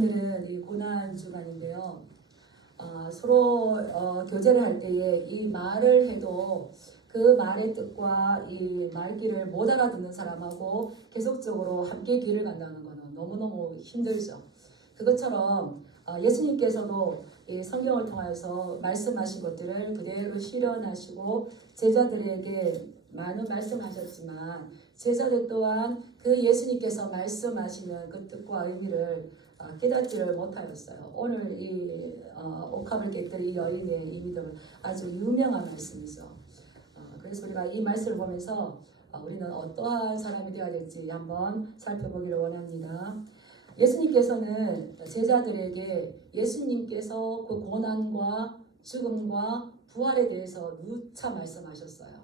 오늘은 이 고난 주간인데요. 서로 교제를 할 때에 이 말을 해도 그 말의 뜻과 이 말귀를 못 알아듣는 사람하고 계속적으로 함께 길을 간다는 것은 너무너무 힘들죠. 그것처럼 예수님께서도 이 성경을 통해서 말씀하신 것들을 그대로 실현하시고 제자들에게 많은 말씀하셨지만 제자들 또한 그 예수님께서 말씀하시는 그 뜻과 의미를 깨닫지를 못하였어요. 오늘 이 옥합을 깨뜨린 이 여인의 이 믿음은 아주 유명한 말씀이죠. 그래서 우리가 이 말씀을 보면서 우리는 어떠한 사람이 되어야 될지 한번 살펴보기를 원합니다. 예수님께서는 제자들에게 예수님께서 그 고난과 죽음과 부활에 대해서 누차 말씀하셨어요.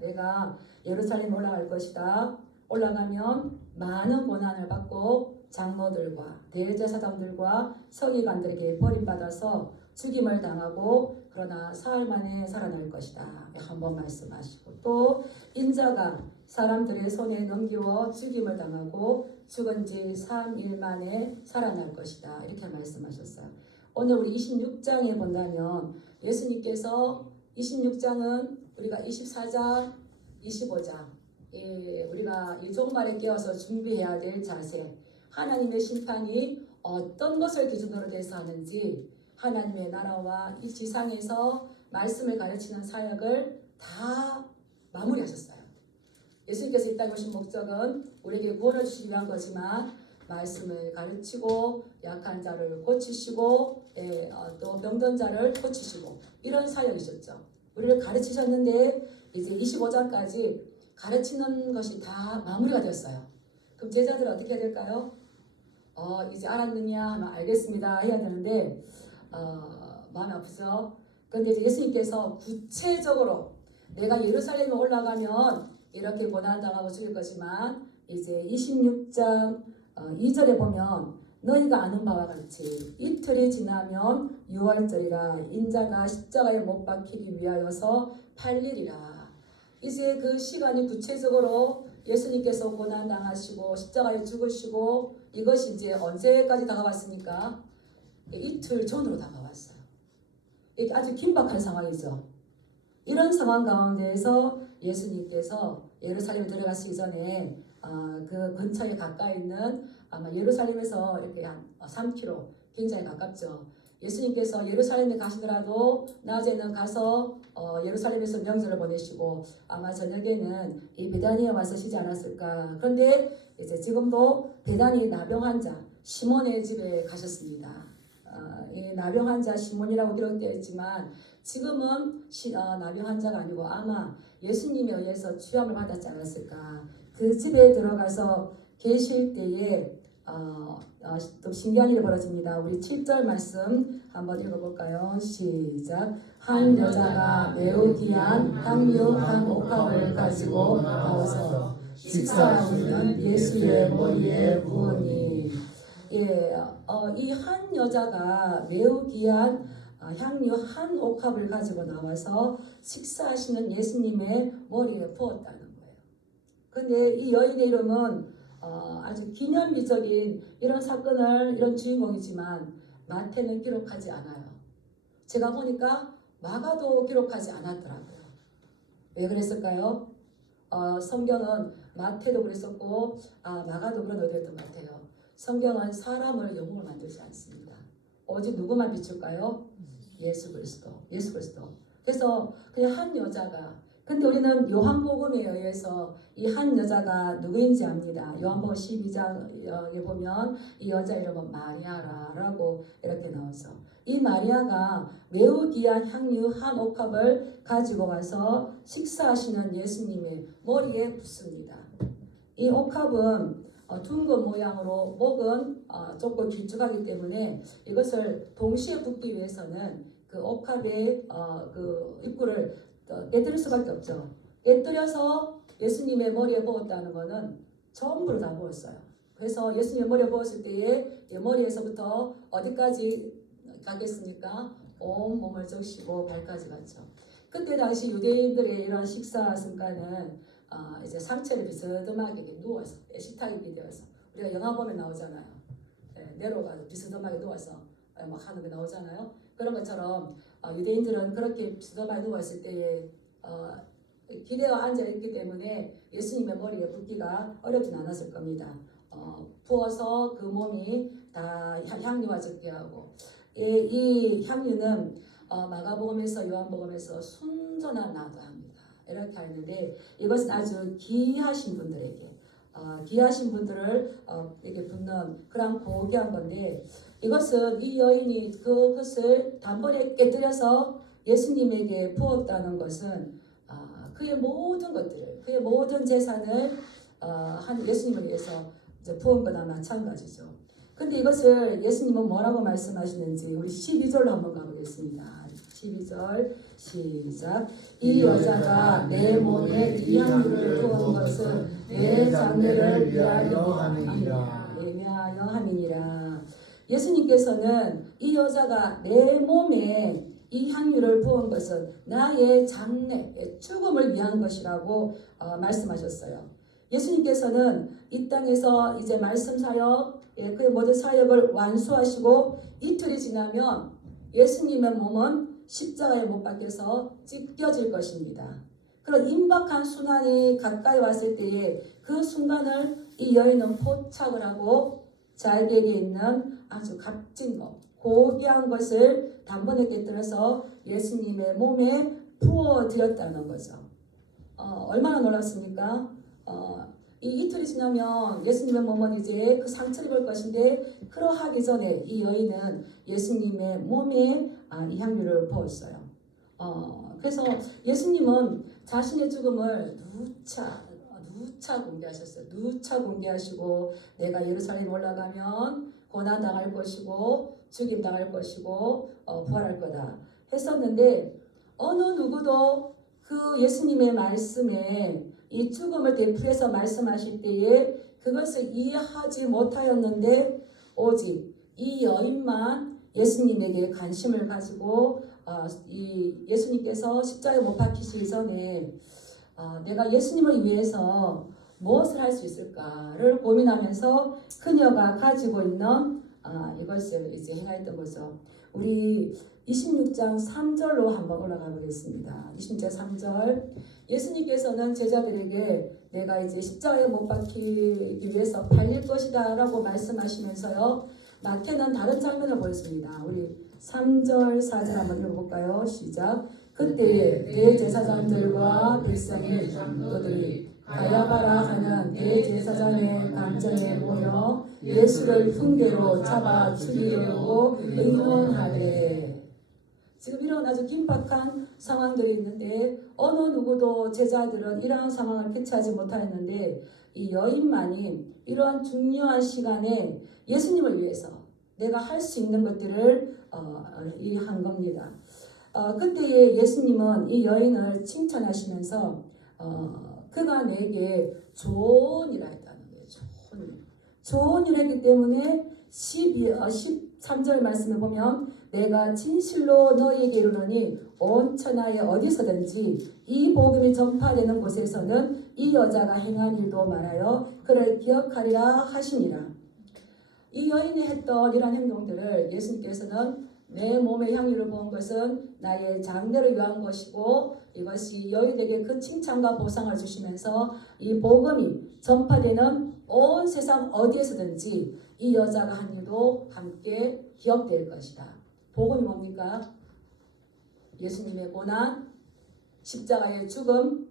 내가 예루살렘 올라갈 것이다. 올라가면 많은 고난을 받고 장로들과 대제사장들과 서기관들에게 버림받아서 죽임을 당하고 그러나 사흘 만에 살아날 것이다. 한번 말씀하시고 또 인자가 사람들의 손에 넘기워 죽임을 당하고 죽은 지 3일 만에 살아날 것이다. 이렇게 말씀하셨어요. 오늘 우리 26장에 본다면 예수님께서 26장은 우리가 24장, 25장 우리가 이 종말에 깨어서 준비해야 될 자세, 하나님의 심판이 어떤 것을 기준으로 돼서 하는지 하나님의 나라와 이 지상에서 말씀을 가르치는 사역을 다 마무리하셨어요. 예수님께서 이 땅에 오신 목적은 우리에게 구원을 주시기 위한 거지만 말씀을 가르치고 약한 자를 고치시고 또 병든 자를 고치시고 이런 사역이셨죠. 우리를 가르치셨는데 이제 25장까지 가르치는 것이 다 마무리가 되었어요. 그럼 제자들은 어떻게 해야 될까요? 이제 알았느냐 하면 알겠습니다 해야 되는데 마음이 아프죠. 그런데 이제 예수님께서 구체적으로 내가 예루살렘에 올라가면 이렇게 고난당하고 죽일 거지만 이제 26장 2절에 보면 너희가 아는 바와 같이 이틀이 지나면 유월절이라 인자가 십자가에 못 박히기 위하여서 팔리리라. 이제 그 시간이 구체적으로 예수님께서 고난당하시고 십자가에 죽으시고 이것이 이제 언제까지 다가왔습니까? 이틀 전으로 다가왔어요. 이게 아주 긴박한 상황이죠. 이런 상황 가운데에서 예수님께서 예루살렘에 들어가시기 전에 그 근처에 가까이 있는 아마 예루살렘에서 이렇게 한 3km 굉장히 가깝죠. 예수님께서 예루살렘에 가시더라도 낮에는 가서 예루살렘에서 명절을 보내시고 아마 저녁에는 이 베다니에 와서 쉬지 않았을까. 그런데 이제 지금도 베다니 나병 환자 시몬의 집에 가셨습니다. 이 나병 환자 시몬이라고 기록되어 있지만 지금은 나병 환자가 아니고 아마 예수님에 의해서 취함을 받았지 않았을까. 그 집에 들어가서 계실 때에 또 신기한 일이 벌어집니다. 우리 7절 말씀 한번 읽어볼까요? 시작. 한 여자가 매우 귀한 향유 한 옥합을 가지고 나와서 식사하시는 예수의 머리에 부으니 이 한 여자가 매우 귀한 향유 한 옥합을 가지고 나와서 식사하시는 예수님의 머리에 부었다는 거예요. 근데 이 여인의 이름은 아주 기념비적인 이런 사건을 이런 주인공이지만 마태는 기록하지 않아요. 제가 보니까 마가도 기록하지 않았더라고요. 왜 그랬을까요? 성경은 마태도 그랬었고 마가도 그런 의도였던 것 같아요. 성경은 사람을 영웅을 만들지 않습니다. 오직 누구만 비출까요? 예수 그리스도. 그래서 그냥 한 여자가 근데 우리는 요한복음에 의해서 이 한 여자가 누구인지 압니다. 요한복음 12장에 보면 이 여자 이름은 마리아라고 이렇게 나오죠. 이 마리아가 매우 귀한 향유 한 옥합을 가지고 와서 식사하시는 예수님의 머리에 붓습니다. 이 옥합은 둥근 모양으로 목은 좁고 길쭉하기 때문에 이것을 동시에 붓기 위해서는 그 옥합의 그 입구를 깨뜨릴 수밖에 없죠. 깨뜨려서 예수님의 머리에 부었다는 것은 전부를 다 부었어요. 그래서 예수님의 머리에 부었을 때에 머리에서부터 어디까지 가겠습니까? 온 몸을 적시고 발까지 갔죠. 그때 당시 유대인들의 이런 식사 습관은 이제 상체를 비스듬하게 누워서 식탁에 기대어서 우리가 영화 보면 나오잖아요. 내려가서 비스듬하게 누워서 막 하는 게 나오잖아요. 그런 것처럼 유대인들은 그렇게 비스듬하게 누웠을 때에 기대어 앉아있기 때문에 예수님의 머리에 붓기가 어렵진 않았을 겁니다. 부어서 그 몸이 다 향유와 적게 하고 이 향유는 마가복음에서 요한복음에서 순전한 나도 합니다. 이렇게 하는데 이것은 아주 귀하신 분들에게 귀하신 분들을 이렇게 붓는 그런 고귀한 건데 이것은 이 여인이 그것을 단번에 깨뜨려서 예수님에게 부었다는 것은 그의 모든 것들을 그의 모든 재산을 예수님을 위해서 이제 부은 거나 마찬가지죠. 근데 이것을 예수님은 뭐라고 말씀하시는지 우리 12절로 한번 가보겠습니다. 12절 시작. 이 여자가 내 몸에 이 향유를 부은 것은 내 장례를 위하여 함이니라. 위하여 함이니라. 예수님께서는 이 여자가 내 몸에 이 향유를 부은 것은 나의 장래, 죽음을 위한 것이라고 말씀하셨어요. 예수님께서는 이 땅에서 이제 말씀 사역, 그의 모든 사역을 완수하시고 이틀이 지나면 예수님의 몸은 십자가에 못 박혀서 찢겨질 것입니다. 그런 임박한 순환이 가까이 왔을 때에 그 순간을 이 여인은 포착을 하고 자기에게 있는 아주 값진 것, 고귀한 것을 단번에 깨뜨려서 예수님의 몸에 부어드렸다는 거죠. 얼마나 놀랐습니까? 이 이틀이 지나면 예수님의 몸은 이제 그 상처를 입을 것인데 그러하기 전에 이 여인은 예수님의 몸에 이 향유를 부었어요. 그래서 예수님은 자신의 죽음을 누차 공개하셨어요. 누차 공개하시고 내가 예루살렘 올라가면 고난당할 것이고 죽임당할 것이고 부활할 거다 했었는데 어느 누구도 그 예수님의 말씀에 이 죽음을 되풀이해서 말씀하실 때에 그것을 이해하지 못하였는데 오직 이 여인만 예수님에게 관심을 가지고 이 예수님께서 십자가에 못 박히시기 전에 내가 예수님을 위해서 무엇을 할 수 있을까를 고민하면서 그녀가 가지고 있는 이것을 이제 행하였던 거죠. 우리 26장 3절로 한번 올라가 보겠습니다. 26장 3절. 예수님께서는 제자들에게 내가 이제 십자가에 못 박히기 위해서 팔릴 것이다 라고 말씀하시면서요. 마태는 다른 장면을 보였습니다. 우리 3절 4절 한번 읽어볼까요? 시작. 그때 대제사장들과 백성의 장로들이 가야바라 하는 대제사장의 관전에 모여 예수를 흉계로 잡아 죽이려고 의논하되. 지금 이런 아주 긴박한 상황들이 있는데 어느 누구도 제자들은 이러한 상황을 캐치하지 못하였는데 이 여인만이 이러한 중요한 시간에 예수님을 위해서 내가 할 수 있는 것들을 한 겁니다. 그때에 예수님은 이 여인을 칭찬하시면서 그가 내게 좋은 일을 했다는 거예요. 좋은 일을 했기 때문에 13절 말씀을 보면 내가 진실로 너희에게 이르노니 온 천하에 어디서든지 이 복음이 전파되는 곳에서는 이 여자가 행한 일도 말하여 그를 기억하리라 하시니라. 이 여인이 했던 이러한 행동들을 예수님께서는 내 몸의 향유를 부은 것은 나의 장래를 위한 것이고 이것이 여인에게 그 칭찬과 보상을 주시면서 이 복음이 전파되는 온 세상 어디에서든지 이 여자가 한 일도 함께 기억될 것이다. 복음이 뭡니까? 예수님의 고난, 십자가의 죽음,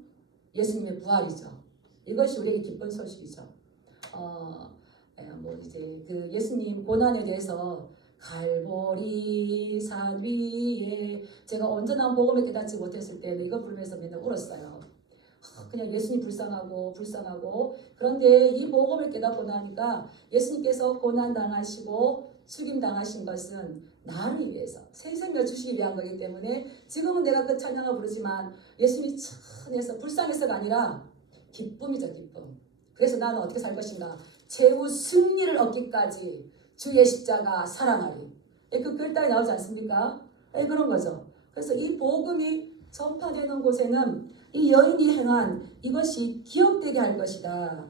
예수님의 부활이죠. 이것이 우리에게 기쁜 소식이죠. 이제 그 예수님 고난에 대해서 갈보리 산 위에 제가 온전한 복음을 깨닫지 못했을 때는 이거 부르면서 맨날 울었어요. 그냥 예수님 불쌍하고 그런데 이 복음을 깨닫고 나니까 예수님께서 고난 당하시고 죽임 당하신 것은 나를 위해서 새 생명을 주시기 위한 거기 때문에 지금은 내가 그 찬양을 부르지만 예수님이 천해서 불쌍해서가 아니라 기쁨이죠. 기쁨. 그래서 나는 어떻게 살 것인가? 최후 승리를 얻기까지 주의 십자가 사랑하리. 그 글따에 나오지 않습니까? 그런 거죠. 그래서 이 복음이 전파되는 곳에는 이 여인이 행한 이것이 기억되게 할 것이다.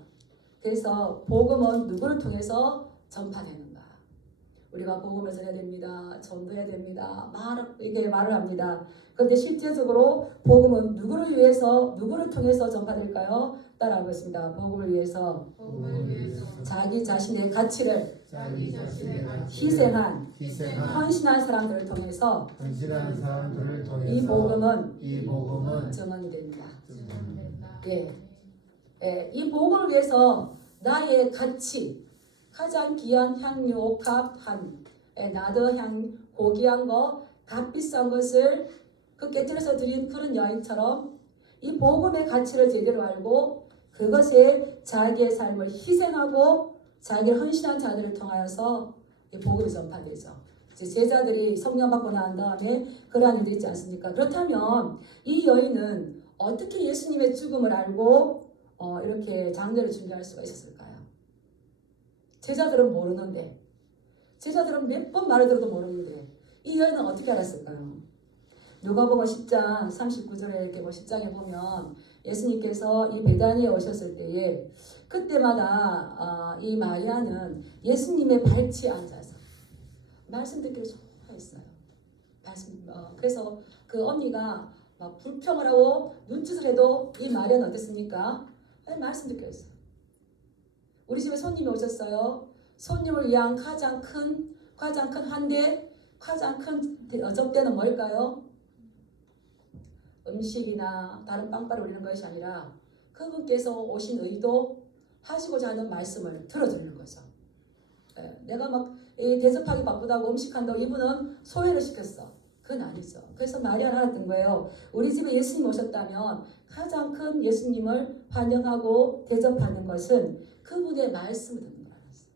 그래서 복음은 누구를 통해서 전파되는가? 우리가 복음을 전해야 됩니다. 전도해야 됩니다. 이게 말을 합니다. 그런데 실제적으로 복음은 누구를 위해서, 누구를 통해서 전파될까요? 따라하겠습니다. 복음을 위해서 자기 자신의 가치를 희생한 헌신한 사람들을 통해서 이 복음은 증언이 됩니다. 이 복음을 위해서 나의 가치, 가장 귀한 향유, 옥합한 나드향, 고귀한 것, 값비싼 것을 그 깨뜨려서 드린 그런 여인처럼 이 복음의 가치를 제대로 알고 그것에 자기의 삶을 희생하고 자기를 헌신한 자들을 통하여서 이 복음이 전파되죠. 이제 제자들이 성령 받고 난 다음에 그러한 일이 있지 않습니까? 그렇다면 이 여인은 어떻게 예수님의 죽음을 알고 이렇게 장례를 준비할 수가 있었을까요? 제자들은 모르는데, 제자들은 몇 번 말을 들어도 모르는데 이 여인은 어떻게 알았을까요? 누가복음 10장 39절에 이렇게 10장에 보면 예수님께서 이 베다니에 오셨을 때에 그때마다 이 마리아는 예수님의 발치에 앉아서 말씀 듣기를 좋아했어요. 그래서 그 언니가 막 불평을 하고 눈짓을 해도 이 마리아는 어땠습니까? 말씀 듣기로 했어요. 우리 집에 손님이 오셨어요. 손님을 위한 가장 큰 환대, 가장 큰 접대는 뭘까요? 음식이나 다른 빵빠를 올리는 것이 아니라 그분께서 오신 의도, 하시고자 하는 말씀을 들어드리는 거죠. 내가 막 대접하기 바쁘다고 음식한다고 이분은 소외를 시켰어. 그건 아니죠. 그래서 마리아는 알았던 거예요. 우리 집에 예수님 오셨다면 가장 큰 예수님을 환영하고 대접하는 것은 그분의 말씀을 듣는 걸 알았어요.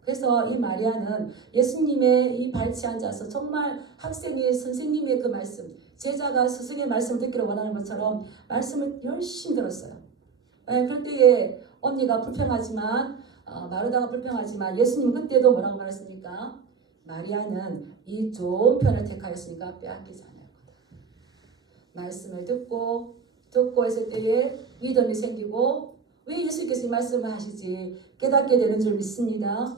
그래서 이 마리아는 예수님의 이 발치에 앉아서 정말 학생이 선생님의 그 말씀, 제자가 스승의 말씀을 듣기를 원하는 것처럼 말씀을 열심히 들었어요. 그럴 때에 언니가 불평하지만 마르다가 불평하지만 예수님 그때도 뭐라고 말했습니까? 마리아는 이 좋은 편을 택하였으니까 빼앗기지 않을 거다. 말씀을 듣고 했을 때에 믿음이 생기고 왜 예수님께서 이 말씀을 하시지 깨닫게 되는 줄 믿습니다.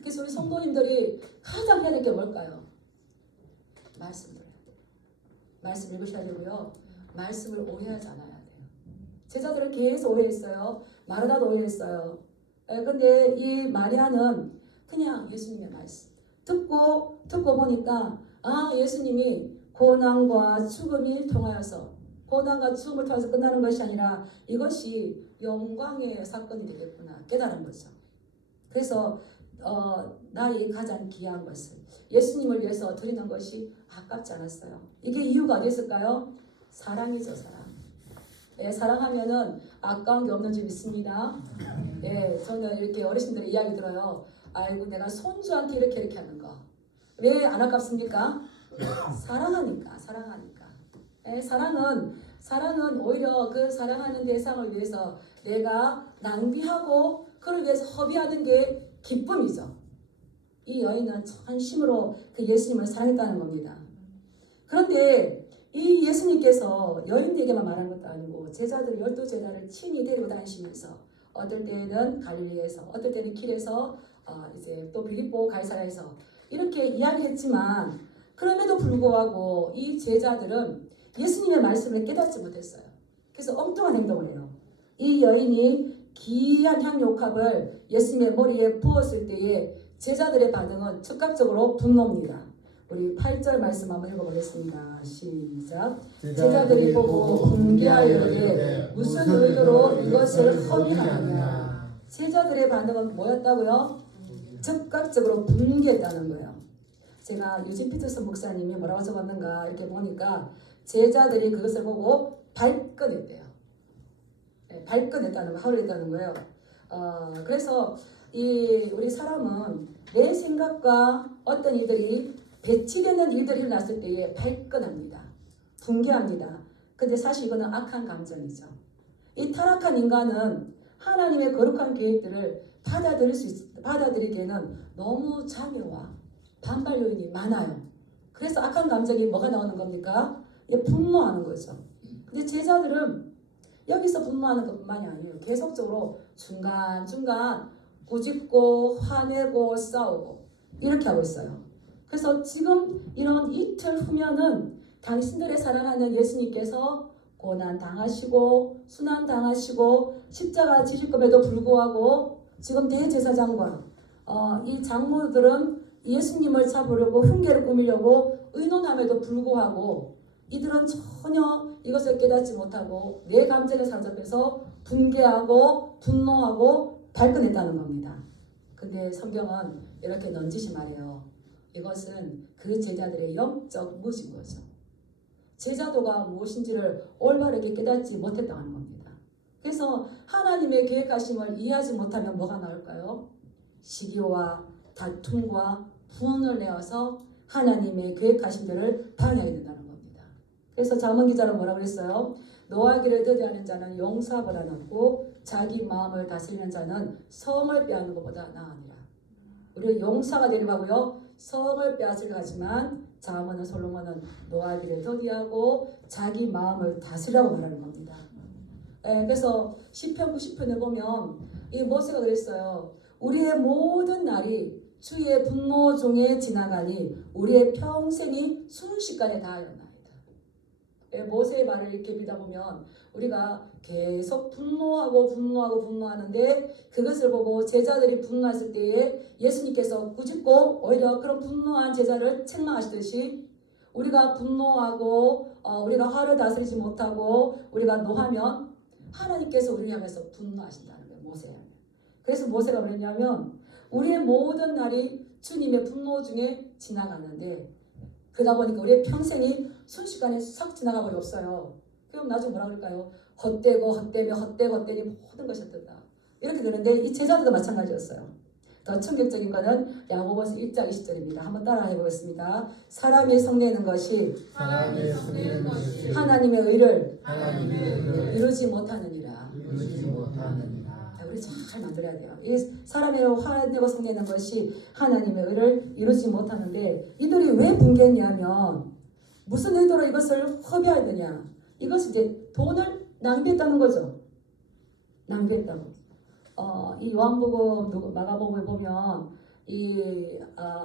그래서 우리 성도님들이 가장 해야 될 게 뭘까요? 말씀 들어야 돼요. 말씀 읽으셔야 되고요. 말씀을 오해하지 않아야 돼요. 제자들은 계속 오해했어요. 마르다도 오해했어요. 근데 이 마리아는 그냥 예수님의 말씀 듣고 보니까 예수님이 고난과 죽음을 통하여서 끝나는 것이 아니라 이것이 영광의 사건이 되겠구나 깨달은 거죠. 그래서 나의 가장 귀한 것을 예수님을 위해서 드리는 것이 아깝지 않았어요. 이게 이유가 어디 있을까요? 사랑이죠, 사랑. 사랑하면은 아까운 게 없는 줄 믿습니다. 저는 이렇게 어르신들의 이야기 들어요. 아이고 내가 손주한테 이렇게 하는 거 왜 안 아깝습니까? 사랑하니까. 사랑은 오히려 그 사랑하는 대상을 위해서 내가 낭비하고 그를 위해서 허비하는 게 기쁨이죠. 이 여인은 전심으로 그 예수님을 사랑했다는 겁니다. 그런데 이 예수님께서 여인에게만 말한 것도 아니고 제자들 12제자를 친히 데리고 다니시면서 어떨 때는 갈릴리에서 어떨 때는 길에서 이제 또 빌립보 가이사랴에서 이렇게 이야기했지만 그럼에도 불구하고 이 제자들은 예수님의 말씀을 깨닫지 못했어요. 그래서 엉뚱한 행동을 해요. 이 여인이 귀한 향유옥합을 예수님의 머리에 부었을 때에 제자들의 반응은 즉각적으로 분노입니다. 우리 8절 말씀 한번 읽어보겠습니다. 시작. 제자들이 보고 분개하여 이르되 무슨 의도로 이것을 허비하느냐. 제자들의 반응은 뭐였다고요? 즉각적으로 분개했다는 거예요. 제가 유진 피터슨 목사님이 뭐라고 적었는가 이렇게 보니까 제자들이 그것을 보고 발끈했대요. 발끈했다는 거, 하울했다는 거예요. 그래서 우리 사람은 내 생각과 어떤 일들이 배치되는 일들이 일어났을 때에 발끈합니다. 분개합니다. 근데 사실 이거는 악한 감정이죠. 이 타락한 인간은 하나님의 거룩한 계획들을 받아들이기에는 너무 장애와 반발 요인이 많아요. 그래서 악한 감정이 뭐가 나오는 겁니까? 분노하는 거죠. 근데 제자들은 여기서 분노하는 것뿐만이 아니에요. 계속적으로 중간중간 꾸짖고 화내고 싸우고 이렇게 하고 있어요. 그래서 지금 이런 이틀 후면은 당신들의 사랑하는 예수님께서 고난 당하시고 순환 당하시고 십자가 지실 것에도 불구하고 지금 대제사장과 이 장로들은 예수님을 잡으려고 흉계를 꾸미려고 의논함에도 불구하고 이들은 전혀 이것을 깨닫지 못하고 내 감정에 사로잡혀서 분개하고 분노하고 발끈했다는 겁니다. 근데 성경은 이렇게 넌지시 말해요. 이것은 그 제자들의 영적 무지인 거죠. 제자도가 무엇인지를 올바르게 깨닫지 못했다는 겁니다. 그래서 하나님의 계획하심을 이해하지 못하면 뭐가 나올까요? 시기와 다툼과 분을 내어서 하나님의 계획하심들을 방해하게 된다는 겁니다. 그래서 잠언 기자는 뭐라고 했어요? 노하기를 더디하는 자는 용사보다 낫고 자기 마음을 다스리는 자는 성을 빼앗는 것보다 나으니라. 우리가 용사가 되려고 하고요. 성을 빼앗으려 하지만 잠언은 솔로몬은 노하기를 더디하고 자기 마음을 다스리라고 말하는 겁니다. 그래서 시편 90편에 보면 이 모세가 그랬어요. 우리의 모든 날이 주의 분노 중에 지나가니 우리의 평생이 순식간에 다하였나이다. 모세의 말을 이렇게 믿다 보면 우리가 계속 분노하는데 그것을 보고 제자들이 분노했을 때에 예수님께서 꾸짖고 오히려 그런 분노한 제자를 책망하시듯이 우리가 분노하고 우리가 화를 다스리지 못하고 우리가 노하면 하나님께서 우리를 향해서 분노하신다는 거예요. 모세야. 그래서 모세가 그랬냐면 우리의 모든 날이 주님의 분노 중에 지나가는데 그러다 보니까 우리의 평생이 순식간에 싹 지나가 버렸어요. 그럼 나중에 뭐라 그럴까요? 헛되니 모든 것이 헛된다. 이렇게 되는데 이 제자들도 마찬가지였어요. 더 충격적인 거는 야고보서 1장 20절입니다. 한번 따라 해보겠습니다. 사람이 성내는 것이 하나님의 의를 이루지 못하느니라. 우리 잘 만들어야 돼요. 이 사람의 화내고 성내는 것이 하나님의 의를 이루지 못하는데 이들이 왜 분개했냐면 무슨 의도로 이것을 허비하느냐. 이것은 이제 돈을 낭비했다는 거죠. 낭비했다고. 이 요한복음 마가복음에 보면 이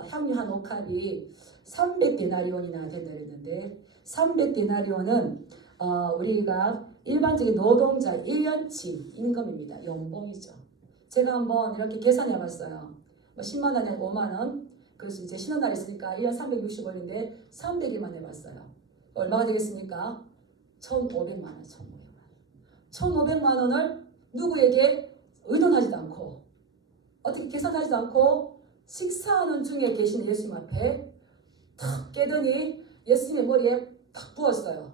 향유 한 옥합이 300데나리온이나 된다 그랬는데 300데나리온은 우리가 일반적인 노동자 1년치 임금입니다. 연봉이죠. 제가 한번 이렇게 계산해 봤어요. 10만 원에 5만 원. 그래서 이제 쉬는 날 있으니까 1년 360원인데 300일만 해봤어요. 얼마가 되겠습니까? 1,500만 원, 1,500만 원을 누구에게 의논하지도 않고 어떻게 계산하지도 않고 식사하는 중에 계시는 예수님 앞에 탁 깨더니 예수님의 머리에 탁 부었어요.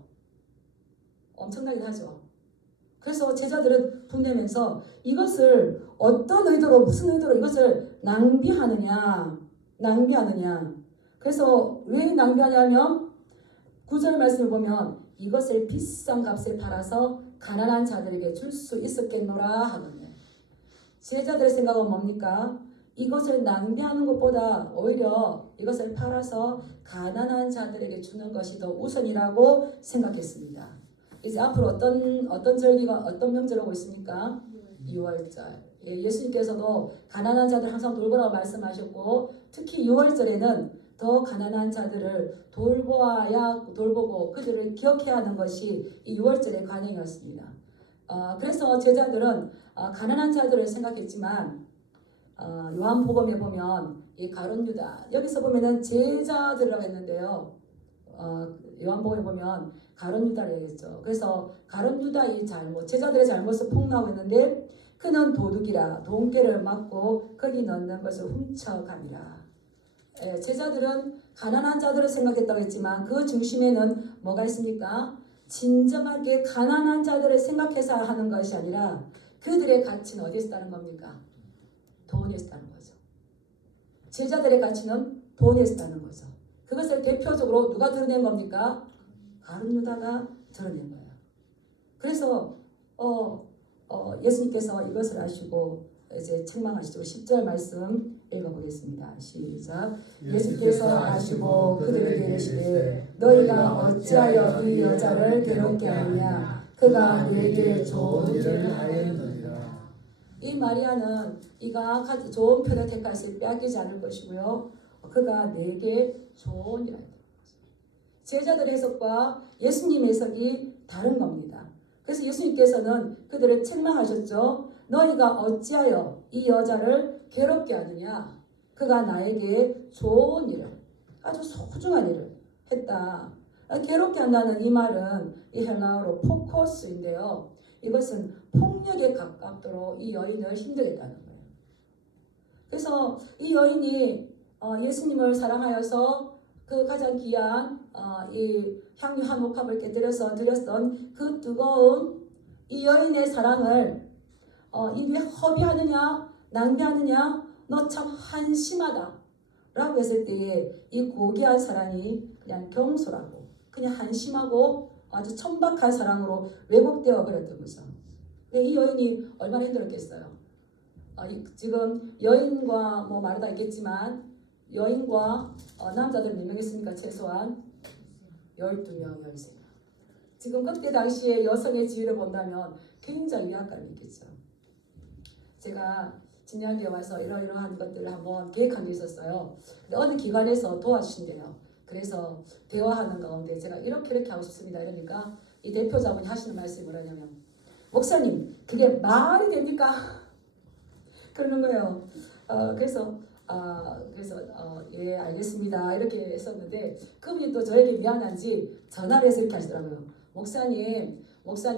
엄청나긴 하죠. 그래서 제자들은 분내면서 이것을 어떤 의도로 무슨 의도로 이것을 낭비하느냐. 그래서 왜 낭비하냐면 9절 말씀을 보면 이것을 비싼 값에 팔아서 가난한 자들에게 줄 수 있었겠노라 하거든요. 제자들의 생각은 뭡니까? 이것을 낭비하는 것보다 오히려 이것을 팔아서 가난한 자들에게 주는 것이 더 우선이라고 생각했습니다. 이제 앞으로 어떤 절기가 어떤 명절 오고 있습니까? 6월절. 예수님께서도 가난한 자들 항상 돌보라고 말씀하셨고 특히 6월절에는 더 가난한 자들을 돌보고 그들을 기억해야 하는 것이 이 6월절의 관행이었습니다. 그래서 제자들은 가난한 자들을 생각했지만 요한복음에 보면 이 가룟 유다 여기서 보면은 제자들이라고 했는데요. 요한복음에 보면 가룟 유다라고 했죠. 그래서 가룟 유다의 잘못, 제자들의 잘못을 폭로하고 있는데 그는 도둑이라 돈꾀를 맞고 거기 넣는 것을 훔쳐갑니다. 제자들은 가난한 자들을 생각했다고 했지만 그 중심에는 뭐가 있습니까? 진정하게 가난한 자들을 생각해서 하는 것이 아니라 그들의 가치는 어디에 있다는 겁니까? 돈에 있다는 거죠. 제자들의 가치는 돈에 있다는 거죠. 그것을 대표적으로 누가 드러낸 겁니까? 가룟 유다가 드러낸 거예요. 그래서 예수님께서 이것을 아시고 이제 책망하시죠. 10절 말씀 읽어보겠습니다. 시작. 예수께서 아시고 그들에게 이르시되 너희가 어찌하여 이 여자를 괴롭게 하느냐 그가 내게 좋은 일을 하였느니라. 이 마리아는 이가 좋은 편을 택할시 빼앗기지 않을 것이고요. 그가 내게 좋으니라 했다. 제자들의 해석과 예수님의 해석이 다른 겁니다. 그래서 예수님께서는 그들을 책망하셨죠. 너희가 어찌하여 이 여자를 괴롭게 하느냐. 그가 나에게 좋은 일을, 아주 소중한 일을 했다. 괴롭게 한다는 이 말은 이 헬라어로 포커스인데요. 이것은 폭력에 가깝도록 이 여인을 힘들게 했다는 거예요. 그래서 이 여인이 예수님을 사랑하여서 그 가장 귀한 이 향유 한 옥합을 깨뜨려서 드렸던 그 뜨거운 이 여인의 사랑을 이게 허비하느냐 낭비하느냐 너 참 한심하다 라고 했을 때에 이 고귀한 사랑이 그냥 경솔하고 그냥 한심하고 아주 천박한 사랑으로 왜곡되어 버렸던 거죠. 이 여인이 얼마나 힘들었겠어요. 지금 여인과 뭐 말이 다 있겠지만 여인과 남자들 몇 명 있습니까? 최소한 12명, 13명. 지금 그때 당시에 여성의 지위를 본다면 굉장히 위압감이 있겠죠. 제가 진양교회 와서 이러이러한 것들을 한번 계획한 게 있었어요. 근데 어느 기관에서 도와주신대요. 그래서 대화하는 가운데 제가 이렇게 하고 싶습니다. 이러니까 이 대표자분이 하시는 말씀이 뭐냐면 목사님 그게 말이 됩니까? 그러는 거예요. 그래서 예 알겠습니다 이렇게 했었는데 그분이 또 저에게 미안한지 전화를 해서 이렇게 하시더라고요. 목사님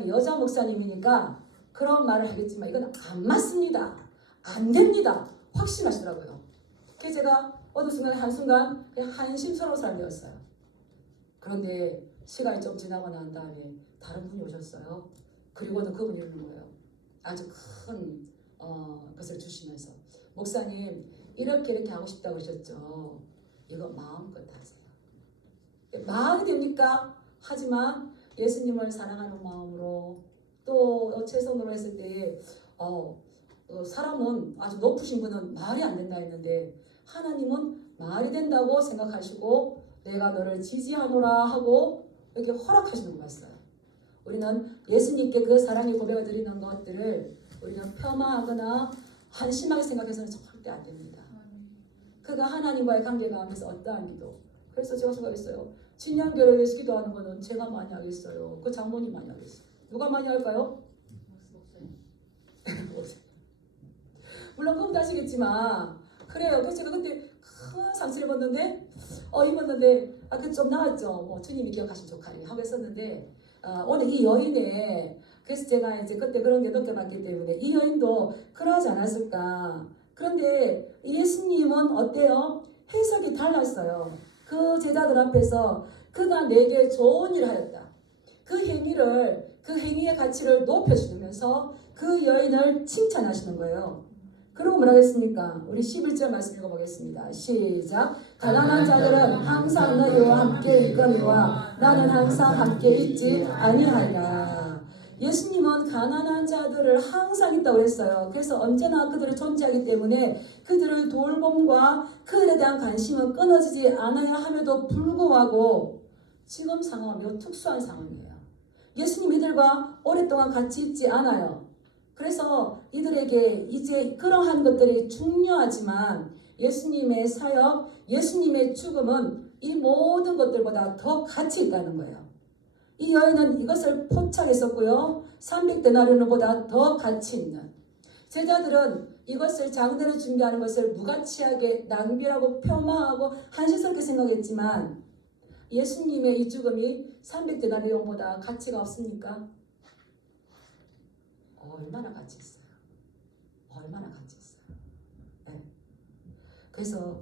여자 목사님이니까 그런 말을 하겠지만 이건 안 맞습니다. 안 됩니다. 확신하시더라고요. 그래서 제가 어느 순간 한순간 그냥 한심스러운 사람이 되었어요. 그런데 시간이 좀 지나고 난 다음에 다른 분이 오셨어요. 그리고는 그분이 이러는 거예요. 아주 큰 것을 주시면서 목사님 이렇게 하고 싶다고 그러셨죠. 이거 마음껏 하세요. 마음이 됩니까? 하지만 예수님을 사랑하는 마음으로 또 최선으로 했을 때 사람은 아주 높으신 분은 말이 안 된다 했는데 하나님은 말이 된다고 생각하시고 내가 너를 지지하노라 하고 이렇게 허락하시는 거 봤어요. 우리는 예수님께 그 사랑의 고백을 드리는 것들을 우리는 폄하하거나 한심하게 생각해서는 절대 안 됩니다. 그가 하나님과의 관계가 하면서 어떠한 기도. 그래서 제가 생각했어요. 진양교회를 위해서 기도하는 거는 제가 많이 하겠어요. 그 장모님 많이 하겠어요. 누가 많이 할까요? 물론 그건 아시겠지만 그래요. 그래서 제가 그때 큰 상처를 입었는데 그 좀 나았죠. 뭐 주님이 기억하시면 좋겠네 하고 했었는데 오늘 이 여인의 그래서 제가 이제 그때 그런 게 느껴봤기 때문에 이 여인도 그러하지 않았을까. 그런데 예수님은 어때요? 해석이 달랐어요. 그 제자들 앞에서 그가 내게 좋은 일을 하였다. 그 행위의 가치를 높여주면서 그 여인을 칭찬하시는 거예요. 그리고 뭐라고 했습니까? 우리 11절 말씀 읽어보겠습니다. 시작. 가난한 자들은 항상 너희와 함께 있거니와 나는 항상 함께 있지 아니하리라. 예수님은 가난한 자들을 항상 있다고 했어요. 그래서 언제나 그들을 존재하기 때문에 그들을 돌봄과 그들에 대한 관심은 끊어지지 않아야 함에도 불구하고 지금 상황은 매우 특수한 상황이에요. 예수님 이들과 오랫동안 같이 있지 않아요. 그래서 이들에게 이제 그러한 것들이 중요하지만 예수님의 사역, 예수님의 죽음은 이 모든 것들보다 더 가치 있다는 거예요. 이 여인은 이것을 포착했었고요. 300데나리온보다 더 가치 있는. 제자들은 이것을 장대로 준비하는 것을 무가치하게 낭비하고 폄하하고 한시스럽게 생각했지만 예수님의 이 죽음이 300데나리온보다 가치가 없습니까? 얼마나 가치 있어요. 얼마나 가치 있어요. 네. 그래서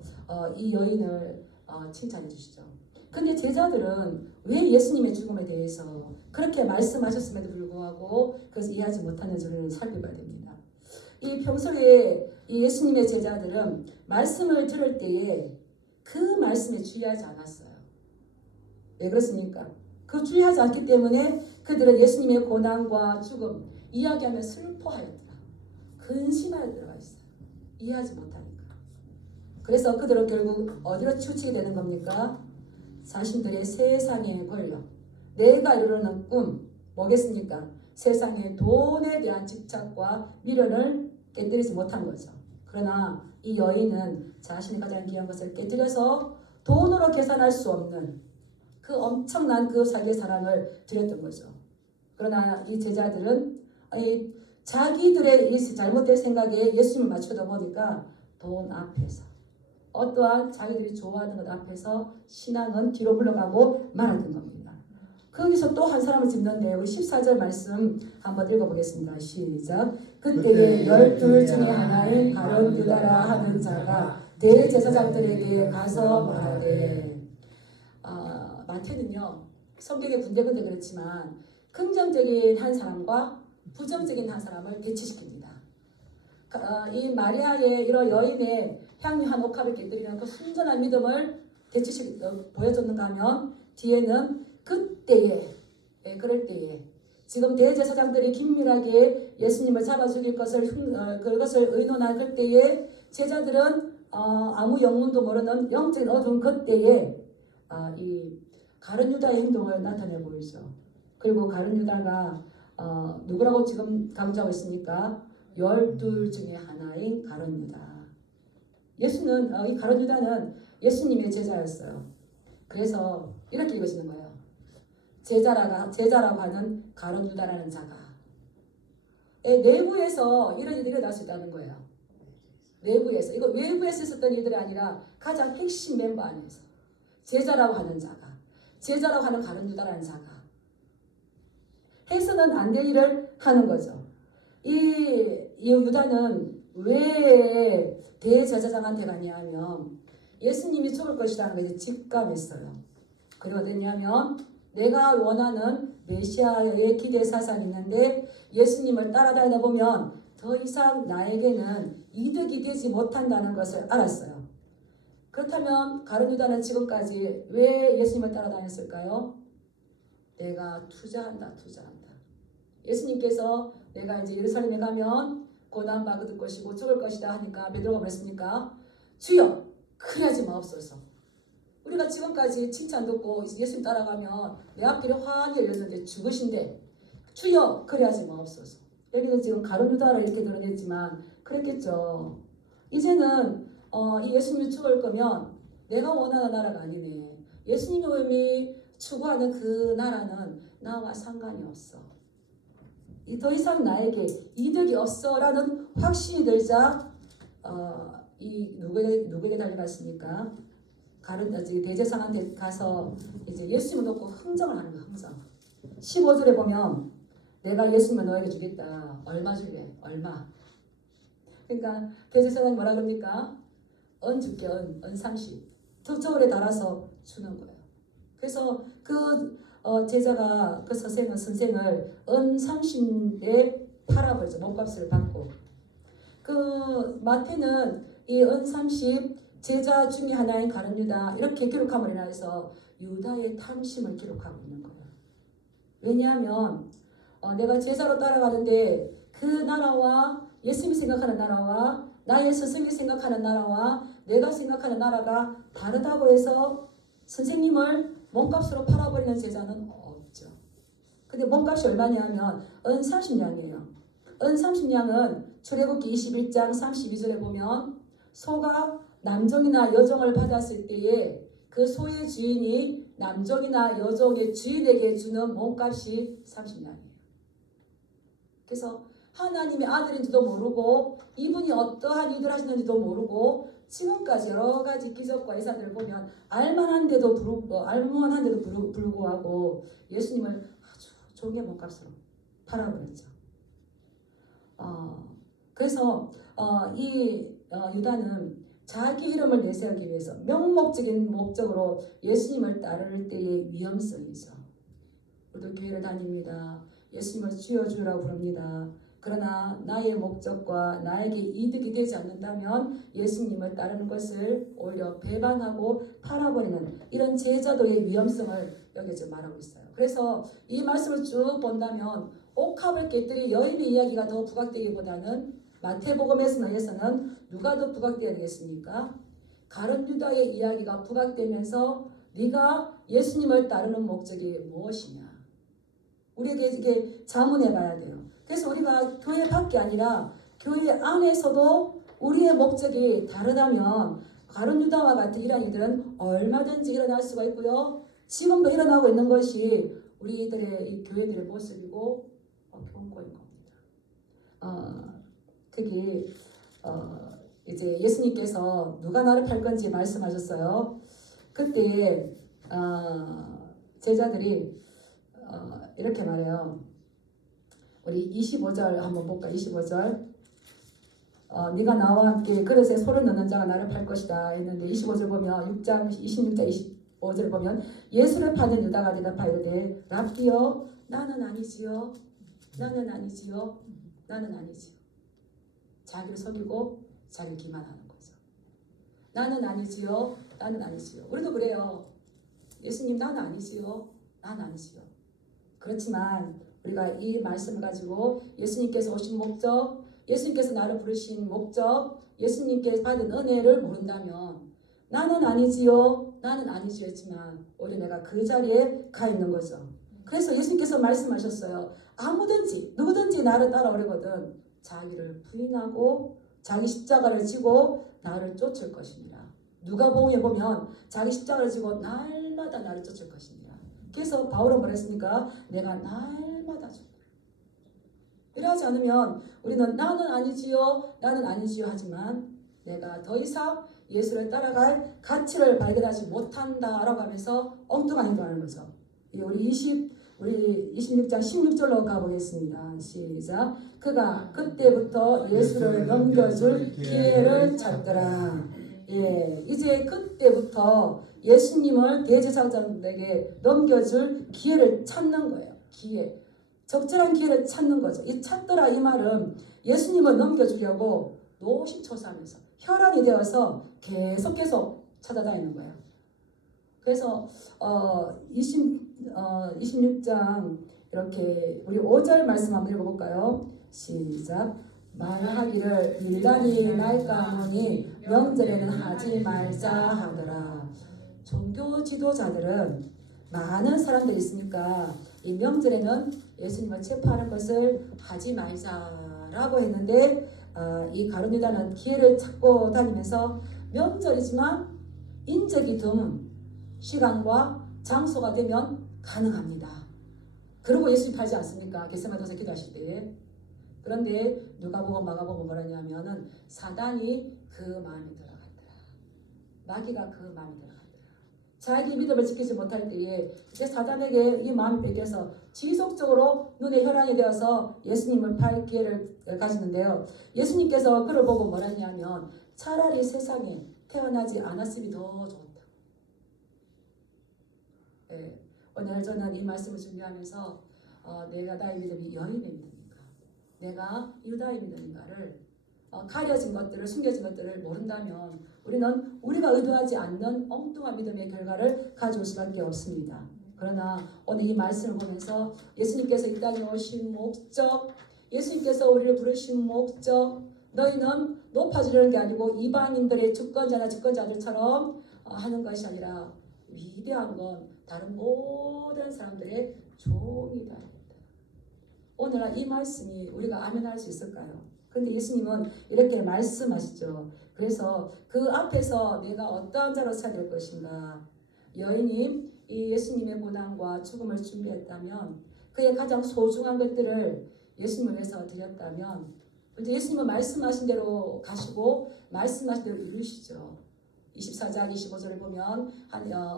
이 여인을 칭찬해 주시죠. 근데 제자들은 왜 예수님의 죽음에 대해서 그렇게 말씀하셨음에도 불구하고 그것을 이해하지 못하는지를 살펴봐야 됩니다. 이 평소에 이 예수님의 제자들은 말씀을 들을 때에 그 말씀에 주의하지 않았어요. 왜 그렇습니까? 그 주의하지 않기 때문에 그들은 예수님의 고난과 죽음 이야기하면 슬퍼하였더라. 근심하여 들어가 있어요. 이해하지 못하니까. 그래서 그들은 결국 어디로 치우치게 되는 겁니까? 자신들의 세상의 권력, 내가 이루는 꿈, 뭐겠습니까? 세상의 돈에 대한 집착과 미련을 깨뜨리지 못한 거죠. 그러나 이 여인은 자신이 가장 귀한 것을 깨뜨려서 돈으로 계산할 수 없는 그 엄청난 그 자기의 사랑을 드렸던 거죠. 그러나 이 제자들은 자기들의 이 잘못된 생각에 예수님을 맞추다 보니까 돈 앞에서 어떠한 자기들이 좋아하는 것 앞에서 신앙은 뒤로 물러가고 말았던 겁니다. 거기서 또 한 사람을 짚는데 우리 14절 말씀 한번 읽어보겠습니다. 시작. 그때에 12 중에 하나인 가룟 유다라 하는 자가 대제사장들에게 가서 말하되, 마태는요 성경에 군데군데 그렇지만 긍정적인 한 사람과 부정적인 한 사람을 대치시킵니다. 이 마리아의 이런 여인의 향유 한 옥합을 깨뜨리는 그 순전한 믿음을 보여줬는가 하면 뒤에는 그때에, 그럴 때에 지금 대제사장들이 긴밀하게 예수님을 잡아 죽일 그것을 의논한 그때에 제자들은 아무 영문도 모르는 영적인 어두운 그때에 이 가룟 유다의 행동을 나타내 보이죠. 그리고 가룟 유다가 누구라고 지금 강조하고 있습니까? 12 중에 하나인 가룟 유다. 예수는 이 가룟 유다는 예수님의 제자였어요. 그래서 이렇게 읽으시는 거예요. 제자라고 하는 가룟 유다라는 자가 내부에서 이런 일이 일어날 수 있다는 거예요. 내부에서, 이거 외부에서 있었던 일들이 아니라 가장 핵심 멤버 안에서 제자라고 하는 자가, 제자라고 하는 가룟 유다라는 자가 해서는 안 될 일을 하는 거죠. 이 유다는 왜 대제사장한테 갔냐 하면 예수님이 죽을 것이라는 것을 직감했어요. 그리고 어땠냐면 내가 원하는 메시아의 기대 사상이 있는데 예수님을 따라다니다 보면 더 이상 나에게는 이득이 되지 못한다는 것을 알았어요. 그렇다면 가룟 유다는 지금까지 왜 예수님을 따라다녔을까요? 내가 투자한다. 예수님께서 내가 이제 예루살렘에 가면 고난받을 것이고 죽을 것이다 하니까 베드로가 그랬습니까? 주여 그리하지 마옵소서. 우리가 지금까지 칭찬 듣고 예수님 따라가면 내 앞길이 환히 열렸는데 죽으신데 주여 그리하지 마옵소서. 여기는 지금 가룟 유다를 이렇게 드러냈지만 그랬겠죠. 이제는 이 예수님이 죽을 거면 내가 원하는 나라가 아니네. 예수님이 추구하는 그 나라는 나와 상관이 없어. 더 이상 나에게 이득이 없어라는 확신이 들자 이 누구에게 달려갔습니까? 대제사장한테 가서 이제 예수님을 놓고 흥정을 하는 거야. 흥정. 15절에 보면 내가 예수님을 너에게 주겠다. 얼마 줄래? 얼마? 그러니까 대제사장이 뭐라 그럽니까? 은 줄게. 은 30. 저울에 달아서 주는 거예요. 그래서 그 제자가 그 선생을 은 30에 팔아버리죠. 몸값을 받고. 그 마태는 이 은 30 제자 중에 하나인 가룟 유다 이렇게 기록함으로 인해서 유다의 탐심을 기록하고 있는 거예요. 왜냐하면 내가 제자로 따라가는데 그 나라와 예수님이 생각하는 나라와 나의 스승이 생각하는 나라와 내가 생각하는 나라가 다르다고 해서 선생님을 몸값으로 팔아버리는 제자는 없죠. 근데 몸값이 얼마냐면 은 30냥이에요. 은 30냥은 출애굽기 21장 32절에 보면 소가 남종이나 여종을 받았을 때에 그 소의 주인이 남종이나 여종의 주인에게 주는 몸값이 30냥이에요. 그래서 하나님의 아들인지도 모르고 이분이 어떠한 일을 하시는지도 모르고 지금까지 여러 가지 기적과 이사들을 보면 알만한데도 불구하고 예수님을 아주 종의 몸값으로 팔아버렸죠. 그래서 이 유다는 자기 이름을 내세우기 위해서 명목적인 목적으로 예수님을 따를 때의 위험성이죠. 우리도 교회를 다닙니다. 예수님을 주여주라고 부릅니다. 그러나 나의 목적과 나에게 이득이 되지 않는다면 예수님을 따르는 것을 오히려 배반하고 팔아버리는 이런 제자도의 위험성을 여기 지금 말하고 있어요. 그래서 이 말씀을 쭉 본다면 옥합을 깨뜨린 여인의 이야기가 더 부각되기보다는 마태복음에서는 누가 더 부각되어야 되겠습니까? 가룟 유다의 이야기가 부각되면서 네가 예수님을 따르는 목적이 무엇이냐? 우리에게 이게 자문해 봐야 돼요. 그래서 우리가 교회 밖이 아니라 교회 안에서도 우리의 목적이 다르다면 가룟 유다와 같은 이러한 일들은 얼마든지 일어날 수가 있고요. 지금도 일어나고 있는 것이 우리들의 이 교회들의 모습이고 경고인 겁니다. 특히 이제 예수님께서 누가 나를 팔 건지 말씀하셨어요. 그때 제자들이 이렇게 말해요. 우리 25절 한번 볼까? 25절. 네가 나와 함께 그릇에 손을 넣는 자가 나를 팔 것이다 했는데 25절 보면 6장 26장 25절 보면 예수를 파는 유다가 대답하여 이르되 랍비여 나는 아니지요. 나는 아니지요. 나는 아니지요. 자기를 속이고 자기를 기만하는 거죠. 나는 아니지요. 나는 아니지요. 우리도 그래요. 예수님 나는 아니지요. 나는 아니지요. 그렇지만 우리가 이 말씀을 가지고 예수님께서 오신 목적, 예수님께서 나를 부르신 목적, 예수님께 받은 은혜를 모른다면 나는 아니지요. 나는 아니지요 했지만 오히려 내가 그 자리에 가 있는 거죠. 그래서 예수님께서 말씀하셨어요. 아무든지 누구든지 나를 따라오려거든 자기를 부인하고 자기 십자가를 지고 나를 쫓을 것이니라. 누가복음에 보면 자기 십자가를 지고 날마다 나를 쫓을 것이니라. 그래서 바울은 뭐랬습니까? 내가 날마다 죽노라. 이러하지 않으면 우리는 나는 아니지요. 나는 아니지요 하지만 내가 더 이상 예수를 따라갈 가치를 발견하지 못한다라고 하면서 엉뚱한 행동하는 거죠. 우리 26장 16절로 가보겠습니다. 시작. 그가 그때부터 예수를 넘겨줄 기회를 찾더라. 이제 그때부터 예수님을 대제사장들에게 넘겨줄 기회를 찾는 거예요. 기회. 적절한 기회를 찾는 거죠. 이 찾더라 이 말은 예수님을 넘겨주려고 노심초사하면서 혈안이 되어서 계속 찾아다니는 거예요. 그래서 26장 이렇게 우리 5절 말씀 한번 읽어볼까요? 시작. 말하기를 밀란이 날까 하노니 명절에는 하지 말자 하더라. 종교 지도자들은 많은 사람들이 있으니까 이 명절에는 예수님을 체포하는 것을 하지 말자라고 했는데 이 가룟 유다는 기회를 찾고 다니면서 명절이지만 인적이 드문 시간과 장소가 되면 가능합니다. 그러고 예수님 팔지 않습니까? 겟세마네에서 기도하실 때. 그런데 누가복음 마가복음 뭐라냐면은 사단이 그 마음에 들어갔더라. 마귀가 그 마음에 들어갔더라. 자기 믿음을 지키지 못할 때에 이제 사단에게 이 마음이 뺏겨서 지속적으로 눈에 혈안이 되어서 예수님을 팔 기회를 가지는데요. 예수님께서 그를 보고 뭐라냐면 차라리 세상에 태어나지 않았음이 더 좋다. 오늘 저는 이 말씀을 준비하면서 내가 나의 믿음이 여인의 믿음인가, 내가 유다의 믿음인가를 가려진 것들을, 숨겨진 것들을 모른다면 우리는 우리가 의도하지 않는 엉뚱한 믿음의 결과를 가져올 수밖에 없습니다. 그러나 오늘 이 말씀을 보면서 예수님께서 이 땅에 오신 목적, 예수님께서 우리를 부르신 목적, 너희는 높아지려는 게 아니고 이방인들의 주권자나 주권자들처럼 하는 것이 아니라 위대한 건 다른 모든 사람들의 종이다. 오늘 이 말씀이 우리가 아멘할 수 있을까요? 근데 예수님은 이렇게 말씀하시죠. 그래서 그 앞에서 내가 어떠한 자로 서야 될 것인가? 여인이 이 예수님의 고난과 죽음을 준비했다면, 그의 가장 소중한 것들을 예수님을 위해서 드렸다면, 이제 예수님은 말씀하신 대로 가시고 말씀하신 대로 이루시죠. 24장 25절을 보면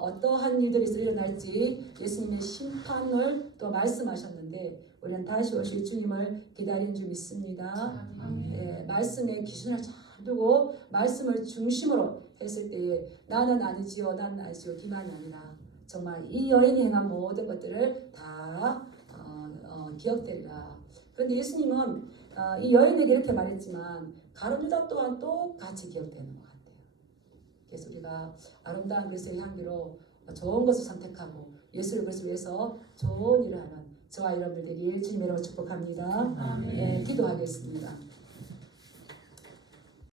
어떠한 일들이 일어날지 예수님의 심판을 또 말씀하셨는데 우리는 다시 오실 주님을 기다리는 줄 믿습니다. 말씀의 기준을 잘 두고 말씀을 중심으로 했을 때에 나는 아니지요, 나는 아니지요 기만이 아니라 정말 이 여인이 행한 모든 것들을 다 기억되리라. 그런데 예수님은 이 여인에게 이렇게 말했지만 가룟 유다 또한 똑같이 기억되는 것 같아요. 그래서 우리가 아름다운 그리스도의 향기로 좋은 것을 선택하고 예수를 그리스도 위해서 좋은 일을 하는 저와 여러분들 되길 주님의 이름으로 축복합니다. 기도하겠습니다.